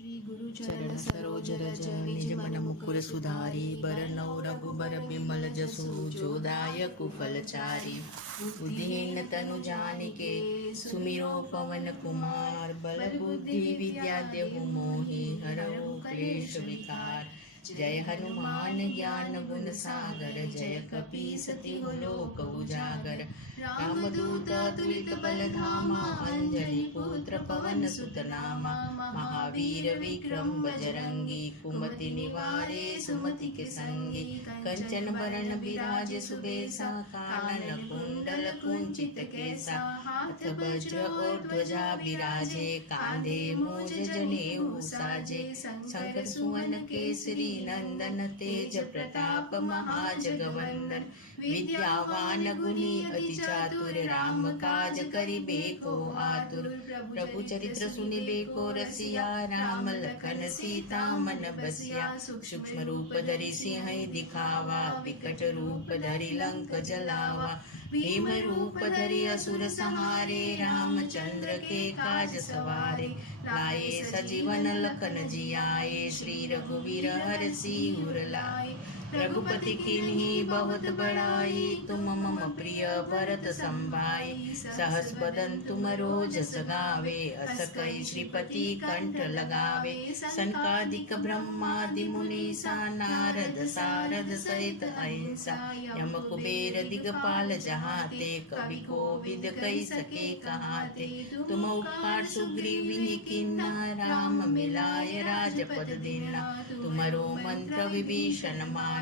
श्री गुरु चरण सरोज रज निज मन मुकुर सुधारी बरनौ रघुबर बिमल जसु जो दायक फलचारी। बुद्धिहीन तनु जानिके सुमिरो पवन कुमार बल बुद्धि विद्या देहु मोहि हरहु क्लेश विकार। जय हनुमान ज्ञान गुण सागर जय कपीस तिहु लोक उजागर। रामदूत अतुलित बल धामा अंजनी पुत्र पवन सुत नामा। महावीर विक्रम बजरंगी कुमति निवारे सुमति के संगी। कंचन बरन बिराज सुबेसा कानन कुंडल कुंचित केसा। हाथ वज्र और ध्वजा बिराजे कांधे मूज जनेऊ साजे। शंकर सुवन केसरी नंदन तेज प्रताप महाजगवंदन। विद्यावान गुणी अति चातुर राम काज करिबे को आतुर। प्रभु चरित्र सुनिबे को रसिया राम लखन सीता मन बसिया। सूक्ष्म रूप धरि सिंह दिखावा विकट रूप धरि लंक जलावा। भीम रूप धरि असुर संहारे रामचंद्र के काज सवारे। लाए सजीवन लखन जियाए श्री रघुवीर हरषि उर लाए। रघुपति किन्हीं बहुत बड़ाई तुम मम प्रिय भरत संभाई। सहस बदन तुम रोज सगावे अस कई श्रीपति कंठ लगावे। सनकादिक ब्रह्मादि मुनीसा नारद सारद सहित अहिंसा। यम कुबेर दिगपाल जहाते कवि कोविद कई सके कहाते। तुम उपकार सुग्रीव किन्ना राम मिलाय राजपद दीना। तुमरो मंत्र विभीषण माना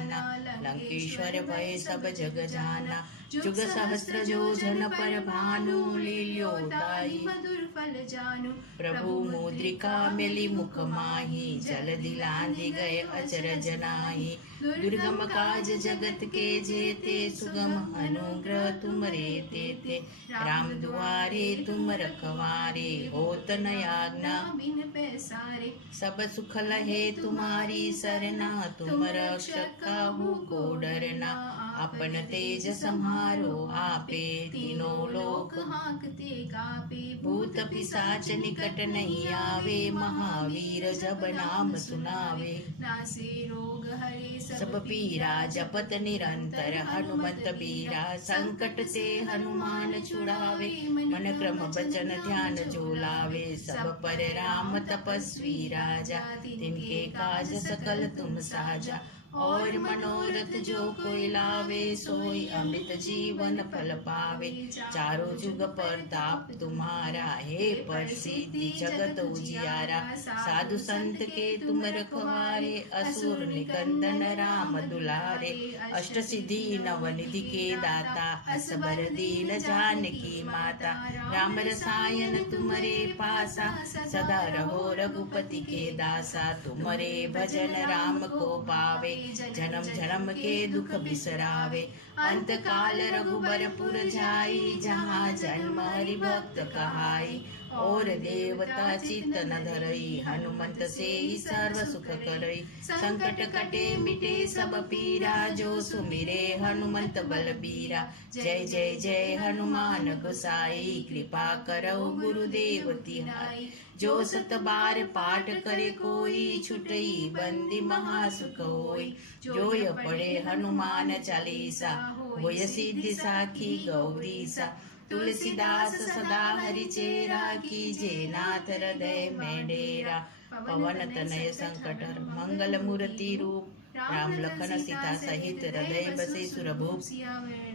लंकेश्वर भय सब जग जाना। जुग सहस्त्र जो जन पर भानु लील्योताई मधुर फल जानू। प्रभु मुद्रिका मिली मुख माही जल दिलांधि गए अचरज नाही। दुर्गम काज जगत के जेते सुगम अनुग्रह तुम रे तेते। राम दुआरे तुम रखवारे होत न आज्ञा बिन पैसारे। सब सुख लहे तुम्हारी सरना तुम रक्षक काहू को डरना। अपन तेज सम्हारो आपे तीनों लोक हांकते कापे। भूत पिशाच निकट नहीं आवे महावीर जब नाम सुनावे। नासे रोग हरे सब पीरा जपत निरंतर हनुमत बीरा। संकट से हनुमान छुड़ावे मन क्रम वचन ध्यान जो लावे। सब पर राम तपस्वी राजा तिनके काज सकल तुम साजा। और मनोरथ जो कोई लावे सोई अमृत जीवन फल पावे। चारों जुग परताप तुम्हारा है प्रसिद्धि जगत उजियारा। साधु संत के तुम रखवारे असुर निकंदन राम दुलारे। अष्ट सिद्धि नवनिधि के दाता असबर दीन जानकी माता। राम रसायन तुमरे पासा सदा रहो रघुपति के दासा। तुमरे भजन राम को पावे जन्म जन्म के दुख बिसरावे। अंत काल रघुबरपुर जाई जहाँ जन्म हरि भक्त कहाई। और देवता चित न धरई हनुमंत से ही सर्व सुख करई। संकट कटे मिटे सब पीरा जो सुमिरे हनुमंत बलबीरा। जय जय जय हनुमान गोसाई कृपा करौ गुरुदेव तिहाई। जो सत बार पाठ करे कोई छुटई बंदी महासुख होई। जो य पढ़े हनुमान चालीसा होय सिद्धि साखी गौरीसा। तुलसीदास सदा हरि चेरा कीजे नाथ हृदय में डेरा। पवन तनय संकट मंगल मूर्ति रूप राम लखन सीता सहित हृदय बसे सुरभूप।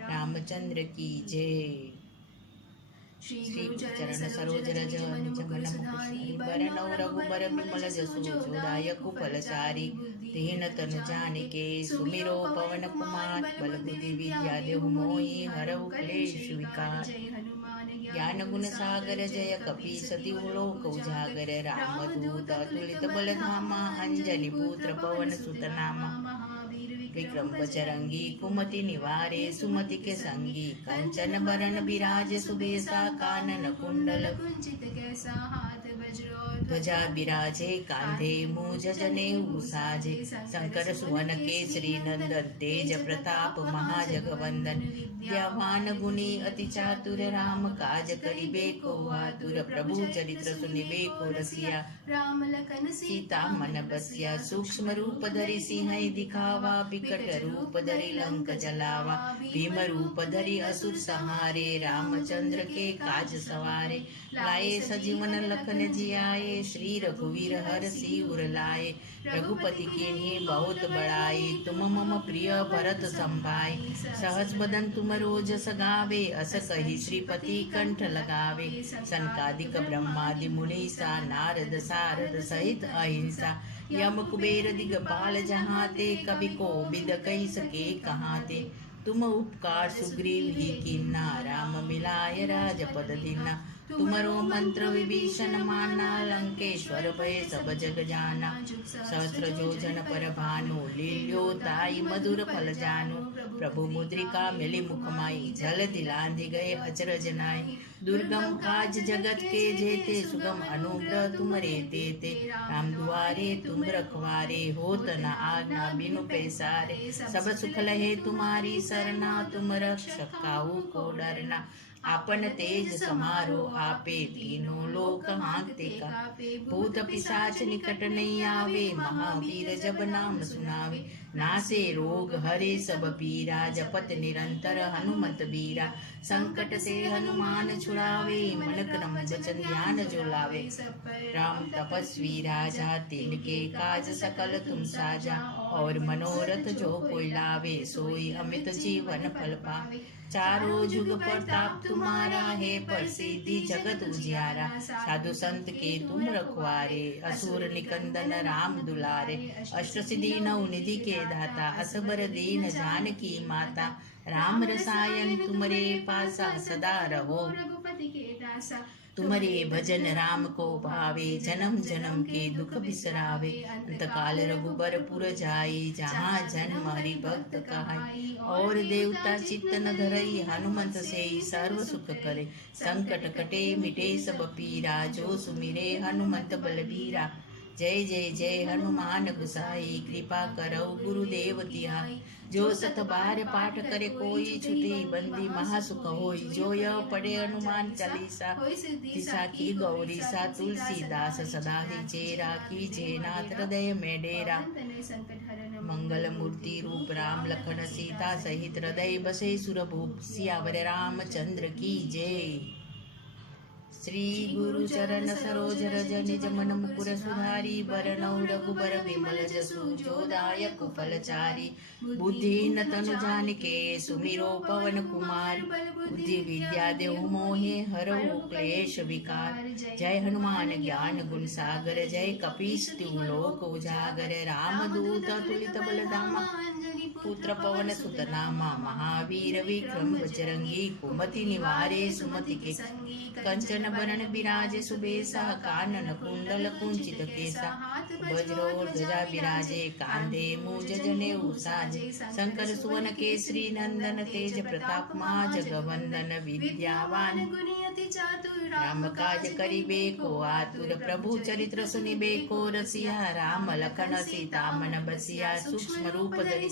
रामचंद्र की जय। श्री चरण सरोज रज निज मन मुकुर बरनौ रघुबर बिमल जसु जो दायक फलचारी। दीन तनु जानिके सुमिरो पवन कुमार बल बुद्धि विद्या देहु मोहि हरहु क्लेश विकार। ज्ञान गुण सागर जय कपीस तिहु लोक उजागर। रामदूत अतुलित बल धामा अंजनी पुत्र पवन सुत नामा। विक्रम बजरंगी कुमति निवारे सुमति के संगी। कंचन बरन बिराज सुबेसा कानन कुंडल कुंचित कैसा। हाथ वज्र ध्वजा बिराजे कांधे मूज जनेऊ साजे शंकर सुवन केसरी नंदन तेज प्रताप महाजगवंदन विद्यावान गुणी अति चातुर राम काज करिबे को आतुर प्रभु चरित्र सुनिबे को रसिया राम लखन सीता मन बसिया सूक्ष्म रूप धरि सिंह दिखावा बिकट रूप धरि लंक जलावा भीम रूप धरि असुर संहारे रामचंद्र के काज सवारे लाए सजीवन लखन जियाए श्री रघुवीर हर सी उर लाए रघुपति के बहुत बड़ाई तुम मम प्रिय भरत संभाय सहस बदन तुम रोज सगावे अस कही श्रीपति कंठ लगावे सनकादिक ब्रह्मादि मुनीसा नारद सारद सहित अहिंसा यम कुबेर दिगपाल जहाते कवि को बिद कही सके कहाते तुम उपकार सुग्रीव ही कीन्ना राम मिलाय राजपद दीना तुमरो मंत्र विभीषण माना लंकेश्वर भय सब जग जाना सहस्र योजन पर भानु लील्यो ताई मधुर फल जानु प्रभु मुद्रिका मिली मुखमाई जल दिलांधि गए अचरज नाई दुर्गम काज जगत के जेते सुगम अनुग्रह तुम रे देते राम दुआरे तुम रखवारे होत न आज्ञा बिनु पैसारे सब सुख लहे तुम्हारी सरना तुम रक्षक काहू को डरना आपन तेज समारो आपे तीनों लोक हाँकते कापे भूत पिशाच निकट नहीं आवे महावीर जब नाम सुनावे नासे रोग हरे सब पीरा जपत निरंतर हनुमत बीरा संकट से हनुमान छुड़ावे मन क्रम वचन ध्यान जो लावे राम तपस्वी राजा तिनके काज सकल तुम साजा और मनोरथ जो कोई लावे सोई अमित जीवन फल पावे चारों जुग प्रताप तुम्हारा है प्रसिद्धि जगत उजियारा साधु संत के तुम रखवारे असुर निकंदन राम दुलारे अष्ट सिद्धि नौ निधि के दाता असबर दीन जानकी माता राम रसायन तुमरे पासा सदा रहो रघुपति के दासा तुम्हारे भजन राम को भावे जन्म जन्म के दुख बिसरावे अंत काल रघुबर पुर जाई जहाँ जन्म हरि भक्त कहाई और देवता चित्त न धरई हनुमंत से सर्व सुख करे संकट कटे मिटे सब पीरा जो सुमिरे हनुमंत बलबीरा जय जय जय हनुमान गुसाई कृपा करो गुरुदेव तिहाई जो सत बार पाठ करे कोई छुटी बंदी महासुख होई जो यह पढ़े हनुमान चालीसा दिशा की गौरी सा तुलसीदास सदा ही चेरा की जय नाथ हृदय में डेरा मंगल मूर्ति रूप राम लखन सीता सहित हृदय बसे सुरभूप सियावर रामचंद्र की जय। श्री गुरु चरण सरोज रज निज मन मुकुर सुधारी बरनौ रघुबर विमल जसु जो दायक फलचारी बुद्धिहीन तनु जानिके सुमिरो पवन कुमार बुद्धि विद्या देव मोहे हरहु क्लेश विकार जय हनुमान ज्ञान गुण सागर जय कपीस तिहु लोक उजागर राम दूत तुलित बलधामा पुत्र पवन सुत नामा महावीर विक्रम बजरंगी कुमति निवारे सुमति के कंचन बरन बिराजे सुबेसा कानन कुंडल कुंचित केसा वज्रो ध्वजा बिराजे कांधे मूज जनेऊ साजे शंकर सुवन केसरी नंदन तेज प्रताप मा जगवंदन विद्यावान राम काज करिबे को आतुर प्रभु चरित्र सुनिबे को रसिया राम लखन सीता मन बसिया सूक्ष्म रूप धरि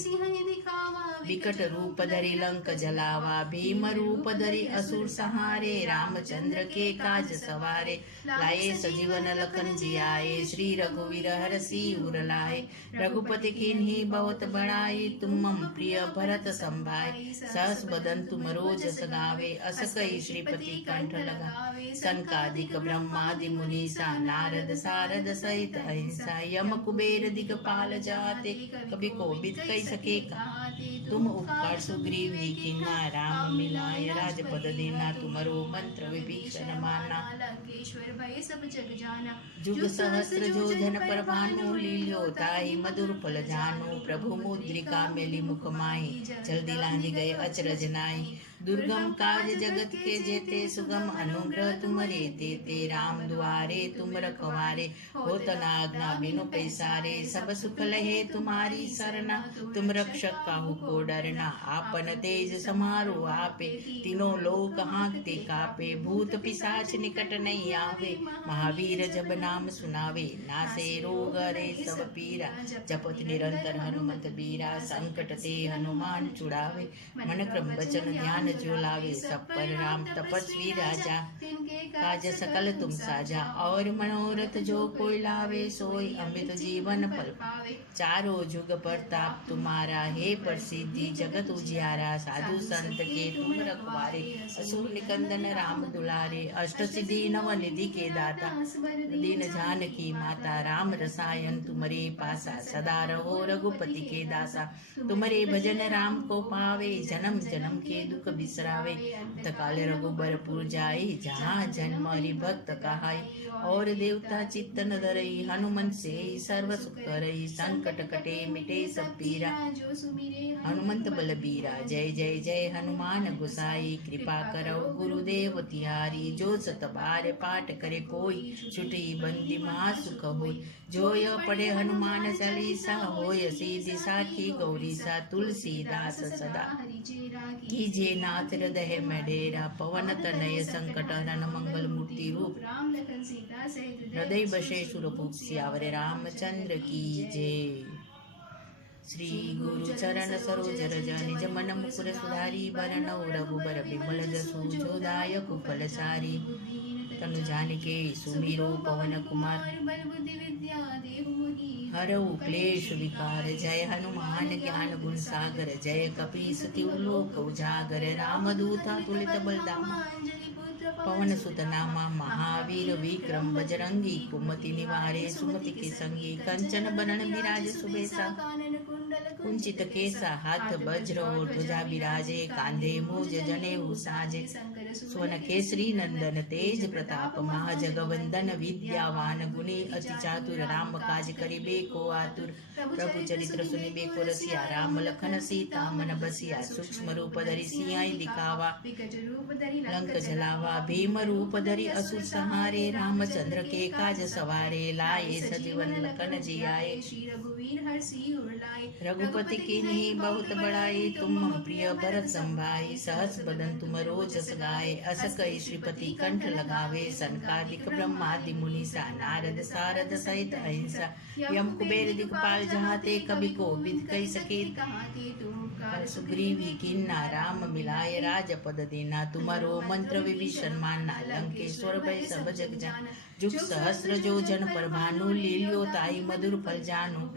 विकट रूप धरि लंक जलावा भीम रूप धरि असुर संहारे रामचंद्र के काज सवारे लाए सजीवन लखन जियाए श्री रघुवीर हरषि उर लाए रघुपति कीन्ही बहुत बड़ाई तुम मम प्रिय भरत संभाय सहस बदन तुम रोज सगावे अस कई श्रीपति कंठ लगावे सनकादिक ब्रह्मादि मुनीसा नारद सारद सहित अहिंसा यम कुबेर दिगपाल जाते कभी कोबिद कई सके कहाते तुम उपकार सुग्रीव ही कीन्ना राम मिलाय राजपद दीना तुमरो मंत्र विभीषण माना लंकेश्वर भय सब जग जाना जुग सहस्त्र जोधन पर भानु लील्यो ताई मधुर फल जानु प्रभु मुद्रिका मेली मुख माई जल्दी लांघी गए अचरज नाई दुर्गम काज जगत के जेते, सुगम अनुग्रह तुमरे तेते। राम दुआरे तुम रखवारे, होत न आज्ञा बिनु पैसारे। सब सुख लहे तुम्हारी सरना, तुम रक्षक काहू को डरना। आपन तेज समारो आपे, तीनों लोक हाँकते कापे। भूत पिशाच निकट नहीं आवे, महावीर जब नाम सुनावे। नासे रोग हरे सब पीरा, जपत निरंतर हनुमत बीरा। संकट ते हनुमान छुड़ावे, मन क्रम वचन ध्यान जो लावे। सब पर राम तपस्वी राजा, काज सकल तुम साजा। और मनोरथ जो कोई लावे, सोई अमृत जीवन फल पावे। चारों जुग परताप तुम्हारा, हे प्रसिद्धि जगत उजियारा। साधु संत के तुम रखवारे, असुर निकंदन राम दुलारे। अष्ट सिद्धि नव निधि के दाता, दीन जानकी माता। राम रसायन तुमरे पासा, सदा रहो रघुपति के दासा। तुमरे भजन राम को पावे, जन्म जन्म के दुख बिसरावे। काल रघुबरपुर जाई, जहाँ जन्म हरि भक्त कहाई। और देवता चित्तन धरई, हनुमंत से सर्व सुख करई। संकट कटे मिटे सब पीरा, हनुमंत बलबीरा। जय जय जय हनुमान गोसाई, कृपा करो गुरुदेव तिहारी। जो सत बार पाठ करे कोई, छुटी बंदी महा सुख होई। जो यह पढ़े हनुमान चालीसा, होय सीधि साखी गौरीसा। तुलसीदास सदा कीजे नाथ हृदय में डेरा। पवन तनय संकट हरन, मंगल मूर्ति रूप हृदय बसे सुरभूप। सियावर रामचंद्र की जय। श्री गुरु चरण सरोज रज, निज मन मुकुर सुधारी। बरनौ रघुबर बिमल जसु, जो दायक फलचारी। तनु जानिके सुमिरो पवन कुमार, हरऊ क्लेश विकार। जय हनुमान ज्ञान गुण सागर, जय कपीस तिहु लोक उजागर। रामदूता तुलित बलधामा, पवन सुत नामा। महावीर विक्रम बजरंगी, कुमति निवारे सुमति के संगी। कंचन बरन बिराज सुबेसा, कुंचित केसा। हाथ वज्र और ध्वजा बिराजे, कांधे मूज जनेऊ साजे। स्वर्ण केसरी नंदन, तेज प्रताप महाजगवंदन। विद्यावान गुणी अति चातुर, राम काज करिबे को आतुर। प्रभु चरित्र सुनिबे को रसिया, राम लखन सीता मन बसिया। सूक्ष्म रूप धरि सियाहि दिखावा, लंक जलावा। भीम रूप धरि असुर संहारे, रामचंद्र के काज सवारे। लाए सजीवन लखन जियाए, रघुपति कीन्ही बहुत बड़ाई। तुम मम प्रिय भरत संभाई, सहस बदन तुम रोजस गाए। अस कई श्रीपति कंठ लगावे, सनकादिक ब्रह्मादि मुनीसा। नारद सारद सहित अहिंसा, यम कुबेर दिक्पाल जहाते। कवि कोविद कहि सके पर सुग्रीवी कीन्हा। राम मिलाए राजपद दीना, तुमरो मंत्र विभीषण माना। लंकेश्वर भय सब जग जाना, जुग सहस्र जो जन पर भानु। लील्यो ताई मधुर फल जानु,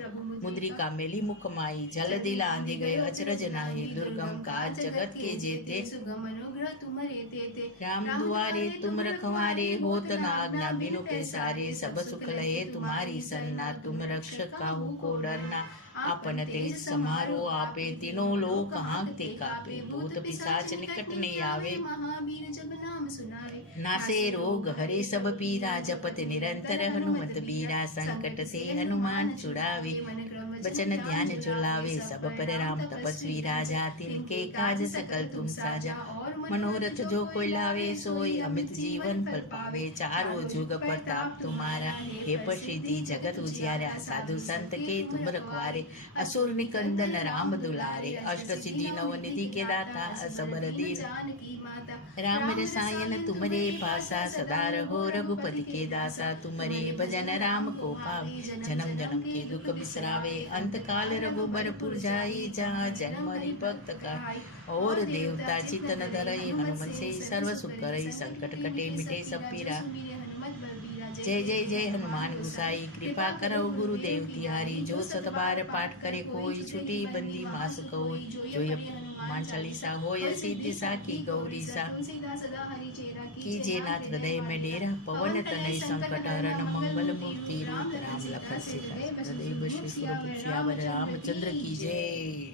मुद्रिका मेली मुख माई। जल दिला आंधे गए अचरज नाहि, दुर्गम काज जगत के जेते। राम दुआरे तुम रखवारे, होत न आज्ञा बिनु पैसारे। सब सुख लहे तुम्हारी सरना, तुम रक्षक काहू को डरना। आपन तेज समारो आपे, तीनों लोक हाँकते कापे। भूत पिशाच निकट नहीं आवे, नासे रोग हरे सब पीरा। जपत निरंतर हनुमत बीरा, संकट से हनुमान छुड़ावे। वचन ध्यान जो लावे, सब पर राम तपस्वी राजा। तिनके काज सकल तुम साजा, मनोरथ जो कोई लावे। सोई अमित जीवन फल पावे, चारों जुग प्रताप तुम्हारा। हे प्रसिद्धि जगत उजियारा, साधु संत के तुम रखवारे। असुर निकंदन राम दुलारे, अष्ट सिद्धि नव निधि के दाता। असबर दीन राम रसायन तुमरे पासा, सदा रहो रघुपति के दासा। तुमरे भजन राम को पावे, जन्म जन्म के दुख बिसरावे। अंत काल रघुबरपुर जाई, जहाँ जन्म हरि भक्त का। और देवता चित्तन धरई, हनुमन से सर्व सुख करई। संकट कटे मिटे सब पीरा, जय जय जय हनुमान गोसाई। कृपा करो गुरुदेव तिहारी, जो सत बार पाठ करे कोई। छुटी बंदी मास कोई, जो हनुमान चालीसा होय सिद्धि साखी गौरीसा। कीजे नाथ हृदय में डेरा, पवन तनय संकट हरन। मंगल मूर्ति रूप राम लखन सीता, हृदय बसे सुरभूप। सियावर रामचंद्र की जय।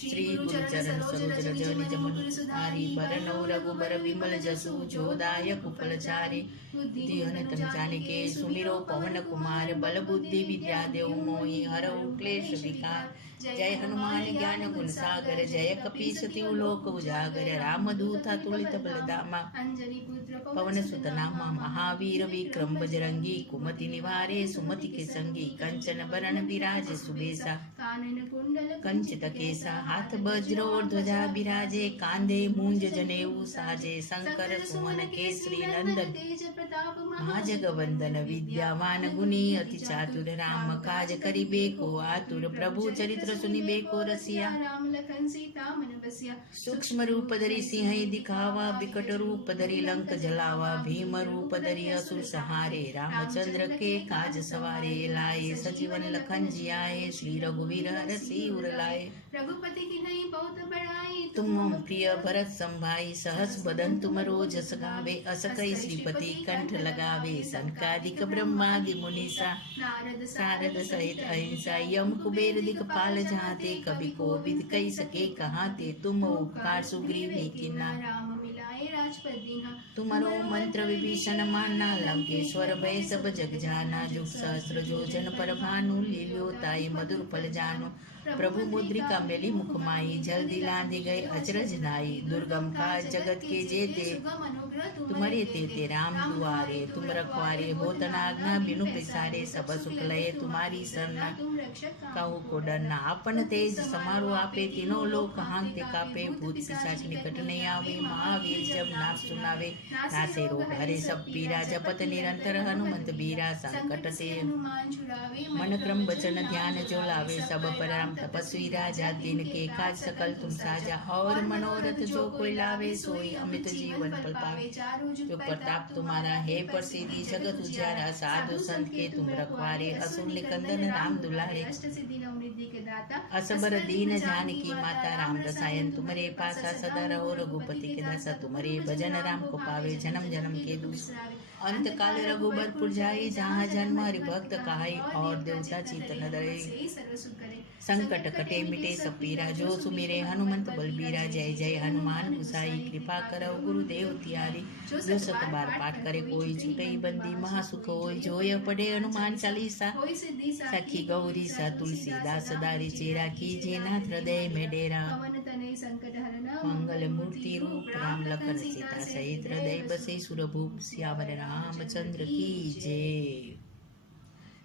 श्री गुरु चरण सरोज रज निज मन सुधारी बरनौ रघुबर बिमल जसु जोदाय कुफलचारी बुद्धिहन तनु जानिके सुमिरो पवन कुमार बल बुद्धि विद्या देव मोहि हरऊ क्लेश विकार जय हनुमान ज्ञान गुण सागर जय कपीस तिहु लोक उजागर रामदूत तुलित बलधामा अंजनी पुत्र पवन सुत नामा महावीर विक्रम बजरंगी कुमति निवारे सुमति के संगी कंचन बरन विराज सुबेसा कानन कुंडल कंचित केसा हाथ वज्र और ध्वजा विराजे कांधे मूंज जनेऊ साजे शंकर सुमन केसरी नंदन तेज प्रताप महाजगवंदन विद्यावान गुणी अति चातुर राम काज करिबे को आतुर प्रभु चरित्र सुनिबे को रसिया राम लखन सीता मन बसिया सूक्ष्म रूप धरि सिंह दिखावा विकट रूप धरि लंक जलावा भीम रूप धरि असुर सहारे रामचंद्र के काज सवारे लाए सजीवन लखन जियाए श्री रघुवीर हरषि उर लाए रघुपति की नहीं बहुत बड़ाई तुम मम प्रिय भरत संभाई सहस बदन तुम रोजस गावे अस कई श्रीपति कंठ लगावे सनकादिक ब्रह्मादि मुनीसा नारद सारद सहित अहिंसा यम कुबेर दिक्पाल जहाते कभी कोविद कई सके कहाते तुम उपकार सुग्रीव किन्ना राम मिलाए राजपद दीन्हा तुम्हारो मंत्र विभीषण माना लंकेश्वर भय सब जग जाना जुग सहस्त्र जोजन पर भानु लील्यो ताई मधुर फल जानो प्रभु मुद्रिका मेली मुख माई जल्दी लांदे गए अचरज नाई दुर्गम काज जगत के जेते सुगम अनुग्रह तुम्हारे तेते राम दुआरे तुम रखवारे हो तनाग्ना बिनु पिसारे सब सुख लये तुम्हारी सरना तुम रक्षक कहू को डरना अपन तेज समारो आपे तीनों लोग हांगते कापे भूत पिशाच निकट नहीं आवे महावीर जब नाम सुनावे नासे रोग हरे सब पीरा जपत निरंतर हनुमंत बीरा संकट से हनुमान छुड़ावे मन क्रम वचन ध्यान जो लावे सब पर राम तपस्वी राजा दिन के काज सकल तुम साजा और मनोरथ जो कोई लावे सोई अमित जीवन फल पावे चारों जुग जो प्रताप तुम्हारा है प्रसिद्धि जगत उजारा साधु संत के तुम रखवारे असुर निकंदन राम दुलारे अष्ट सिद्धि नवनिधि के दाता असबर दीन जानकी माता राम रसायन तुम्हारे पासा सदा रहो रघुपति के दासा तुम्हारे भजन राम को पावे जन्म जन्म के दूसरा अंत काल रघुबर पुर जाई जहाँ जन्म हरि भक्त कहाई और देवता चितन धरे सर्व सुख करे संकट कटे मिटे सब पीरा जो सुमिरे हनुमंत बलबीरा जय जय हनुमान गुसाई कृपा करो गुरुदेव तिहारी जो सत बार पाठ करे कोई छुटई बंदी महासुख होय जो यह पढ़े हनुमान चालीसा कोई सिद्धि सखी गौरी सा तुलसीदास दारी चेरा कीजे नाथ हृदय में डेरा पवन तनय संकट हरना मंगल मूर्ति रूप राम लखन सीता सहित हृदय बसे सुरभूप श्यावर रामचंद्र की जय।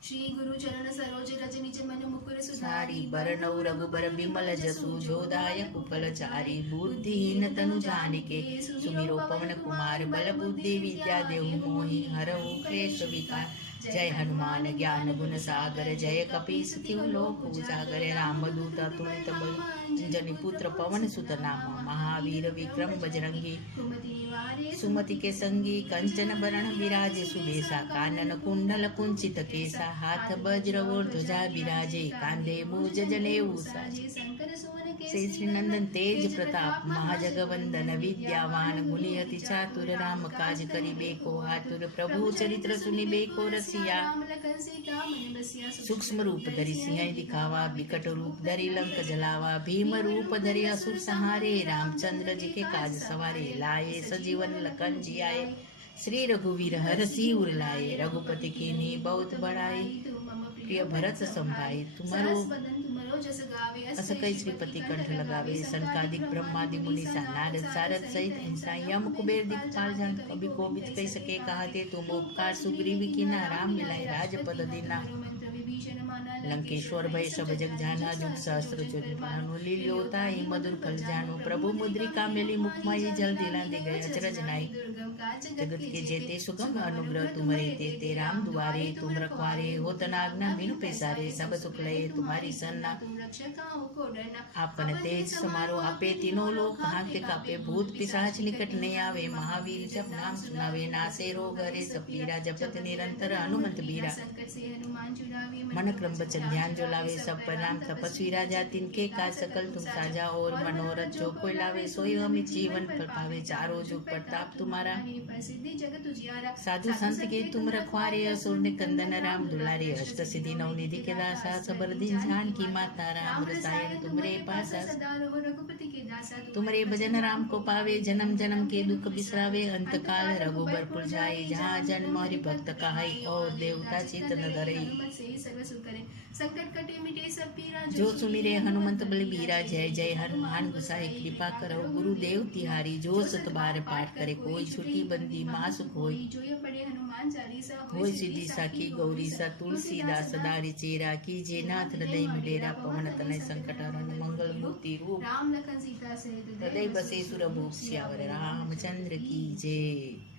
श्री गुरु चरण सरोज रज निज मन मुकुर सारी सुधारी बरनौ रघुबर बिमल जसु जोदाय कुफल चारी बुद्धिहीन तनु जानिके सुमिरो पवन कुमार बल बुद्धि विद्या देहु मोहि हरऊ क्लेश विकार जय हनुमान ज्ञान गुण सागर जय कपीस तिहु लोक उजागर रामदूत तुलित बल जनि पुत्र पवन सुत नामा महावीर विक्रम बजरंगी कुमति निवारे सुमति के संगी कंचन बरण विराजे सुबेसा कानन कुंडल कुंचित केसा हाथ वज्र और ध्वजा विराजे कांधे मूज जनेऊ साजे शंकर सुमन के श्री श्री नंदन तेज प्रताप महाजगवंदन विद्यावान गुणी अति चातुर राम काज करिबे को आतुर प्रभु चरित्र सुनिबे को रसिया राम लखन सीता मन बसिया सूक्ष्म रूप धरि सिंह दिखावा विकट रूप धरि लंक जलावा भीम रूप धरि असुर संहारे रामचंद्र जी के काज सवारे लाए सजीवन लखन जियाए श्री रघुवीर हरषि उर लाए रघुपति के ने बहुत बड़ाई प्रिय भरत संभाई तुम्हारो अस कई श्रीपति कंठ लगावे सनकादिक ब्रह्मादि मुनीसा नारद सारद सहित अहिंसा यम कुबेर दिक्पाल जान कभी कोविद कह सके कहते तुम उपकार सुग्रीव कीना राम मिलाए राजपद दीना लंकेश्वर भय सब जग जाना जुग सहस्त्र चोनु लील्यो ताई मधुर फल जानो प्रभु मुद्रिका मेली मुखमाई जल दिला दे गए अचरज नाई जगत के जेते सुगम अनुग्रह तुम्हारे तेते राम दुआरे तुम रखवारे हो तनाग्ना बिनु पेसारे सब सुख लये तुम्हारी सन्ना आपन तेज समारो आपे तीनों लोग हांगते कापे भूत पिशाच निकट नहीं आवे महावीर जब नाम सुनावे नासे रोग हरे सब पीरा जपत निरंतर हनुमंत बीरा संकट से हनुमान छुड़ावे लावे मन क्रम वचन ध्यान जो लावे सब पर नाम तपस्वी राजा तिनके काज सकल तुम साजा और मनोरथ जो कोई लावे सोई अमित जीवन फल पावे चारों जुग प्रताप तुम्हारा प्रसिद्धि जगत उजियारा साधु संत के तुम रखवारे असुर निकंदन राम दुलारे अष्ट सिद्धि नवनिधि के दासा सबर दिन जान की माता राम रसायन तुमरे पासा सदा रहो रघुपति के दासा तुमरे भजन राम को पावे जन्म जन्म के दुख बिसरावे अंत काल रघुबर पुर जाए जहाँ जन्म हरि भक्त कहाई और देवता चित न धरई हनुमत से ही सर्व सुख करे संकट कटे मिटे सब पीरा जो सुमिरे हनुमंत बलबीरा जय जय हनुमान गुसाई कृपा करो गुरुदेव तिहारी जो सत बार पाठ करे कोई छुट्टी बंदी मासुक होई जो ये पढ़े हनुमान चालीसा होय सिद्धि साखी गौरी सा तुलसीदास सदारि चेरा की जे नाथ हृदय में डेरा पवन तनय संकट हरण मंगल मूर्ति रूप राम लखन सीता सहित हृदय बसे सुरभूप सियावर रामचंद्र की जय।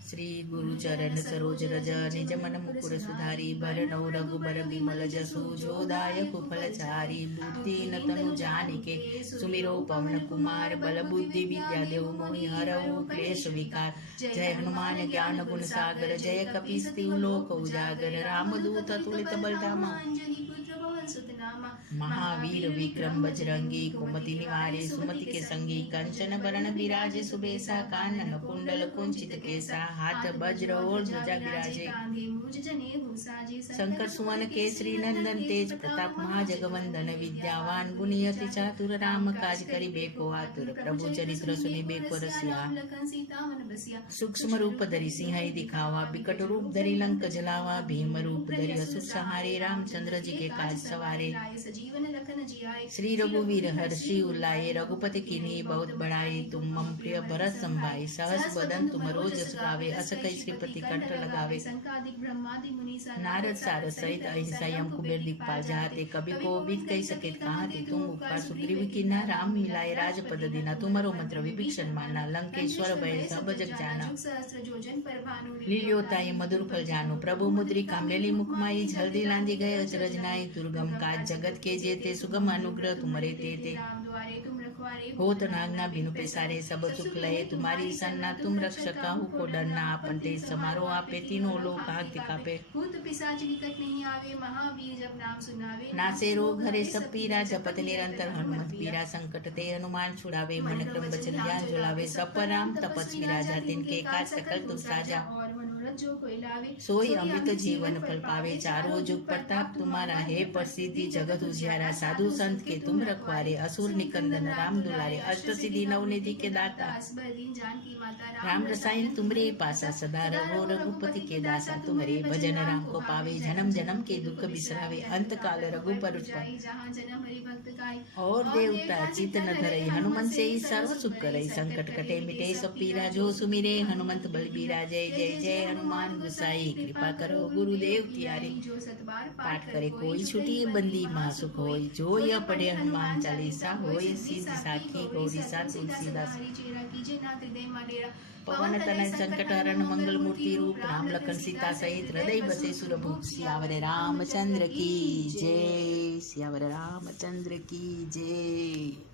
श्री गुरु चरण सरोज रज निज मन मुकुर सुधारी भरनौ रघुबर बिमल जसु जो दायक फलचारी बुद्धि न तनु जानिके सुमिरो पवन कुमार बल बुद्धि विद्या देव मोहि हरऊ क्लेश विकार जय हनुमान ज्ञान गुण सागर जय कपीस तिहु लोक उजागर रामदूत तुलित बलधामा अंजनी पुत्र पवन सुत नामा महावीर विक्रम बजरंगी कुमति निवारे सुमति के संगी कंचन बरण विराजे सुबेसा कानन कुंडल कुंचित केसा हाथ वज्र और ध्वजा विराजे कांधे मुझ जने भूषाजे शंकर सुवन केसरी नंदन तेज प्रताप महाजगवंदन विद्यावान गुणी अति चातुर राम काज करिबे को आतुर प्रभु चरित्र सुनिबे को रसिया राम लखन सीता मन बसिया सूक्ष्म रूप धरि सिंह दिखावा विकट रूप धरि लंक जलावा भीम रूप धरि असुर सहारे रामचंद्र जी के काज सवारे लाए सजीवन लखन जियाए श्री रघुवीर हर्षि उल्लाए रघुपति कीन्ही बहुत बढ़ाए तुम मम प्रिय भरत संभाए सहस बदन तुम रोज सुगावे अस कई श्रीपति कंठ लगावे संकादिक ब्रह्मादि मुनि नारद सारद सहित अहिंसा यम कुबेर दिक्पाल जहाते कभी को बीत कही सके कहाँ थे तुम उपकार सुग्रीव कीन्हा राम मिलाए राजपद दीना तुम्हारो मंत्र विभीषण माना लंकेश्वर भय सब जग जाना सहस्त्र जोजन पर भानु लील्योताई मधुर फल जानो प्रभु मुद्रिका मेली मुखमाई जल्दी लांदी गए अचरज नाई दुर्गम काज जगत के जेते सुगम अनुग्रह तुम्हारे तेते राम द्वारे तुम रखवारे होत नागना बिनु पैसारे सब सुख लये तुम्हारी सन्ना तुम रक्षक काहू को डरना आपन ते समारो आपे तीनों लोक आग कापे भूत पिशाच निकट नहीं आवे महावीर जब नाम सुनावे नासे रोग हरे सब पीरा जपत निरंतर हनुमत पीरा संकट ते हनुमान छुड़ावे मन क्रम वचन ध्यान जुलावे सब पर राम तपस्वी राजा तिनके काज सकल तुम साजा और मनोरथ जो कोई लावे सोई अमृत जीवन फल पावे चारों जुग प्रताप तुम्हारा है प्रसिद्धि जगत उजियारा साधु संत के तुम रखवारे असुर निकंदन राम दुलारे अष्ट सिद्धि नवनिधि के दाता असबर जानकी माता राम रसायन तुमरे पासा सदा रहो रघुपति के दासा तुम्हारे भजन राम को पावे जन्म जन्म के दुख बिसरावे अंत काल रघुपर जाई जहाँ जन्म हरि भक्त काई और देवता चित न धरई हनुमन से ही सर्व सुख करई संकट कटे मिटे सब पीरा जो सुमिरे हनुमंत बलबीरा जय जय जय हनुमान गुसाई कृपा करो गुरुदेव तिहारी जो सतबार पाठ करे कोई छुटी बंदी मासुक होई जो यह पढ़े हनुमान चालीसा होई सिद्धि साखी गौरी सा तुलसीदास चेरा कीजे नाथ हृदय माडेरा पवन तनय संकट हरण मंगल मूर्ति रूप राम लखन सीता सहित हृदय बसे सुरभूप सियावर रामचंद्र की जय सियावर रामचंद्र की जय।